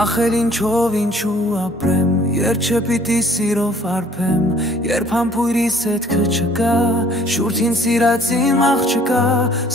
Ախր ինչով ինչու ապրեմ, երբ չպիտի սիրով արբեմ, երբ համբույրիս հետքը չկա, շուրթին սիրած իմ աղջկա,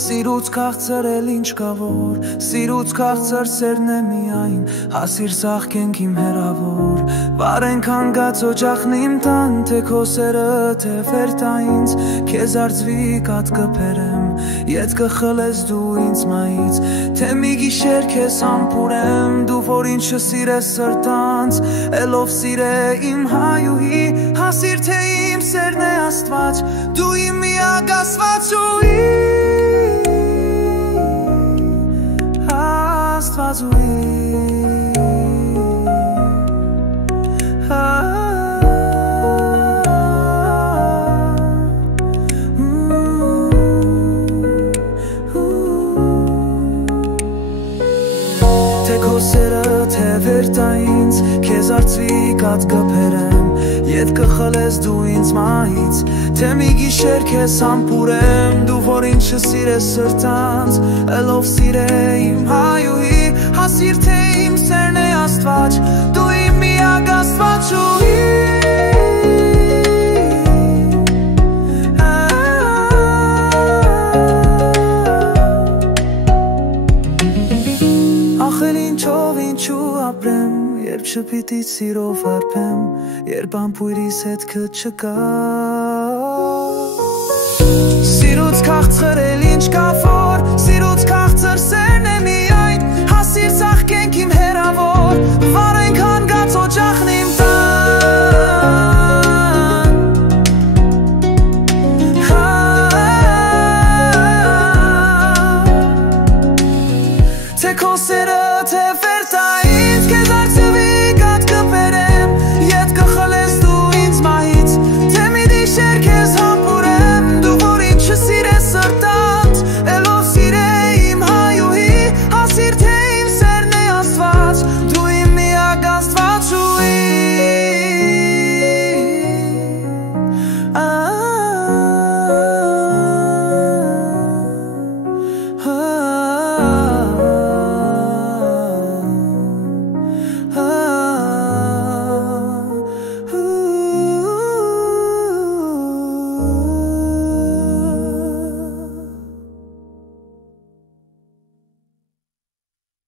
սիրուց քաղցր էլ ինչ կա որ, սիրուց քաղցր սերն է միայն, հասիր սաղկենք իմ հեռավոր, վարենք հանգած օջախն իմ տան, թե քո սերը թե վերտա ինձ, քեզ արձվի կատ կփերեմ, ետ կխլես դու ինձ մայից, թե մի գիշեր քեզ համբուրեմ, դու որ ինչ Չսիրես սրտանց, էլով սիրե իմ հայուհի, հասիր թե իմ սերն է Աստված, դու իմ միակ ասվածուհի, Աստվածուհի, Թե քո սերը թե վերտա ինձ, քեզ արձվի կատ կփերեմ, ետ կխլես դու ինձ մայից, թե մի գիշեր քեզ համբուրեմ, դու որ ինչ չսիրես սրտանց, էլով սիրե իմ հայուհի, հասիր թե իմ սերն է Աստված, դու իմ միակ աստվածուհի Երբ չպիտի սիրով արբեմ, երբ ամպույրիս հետքը չկա Սիրուց քաղցր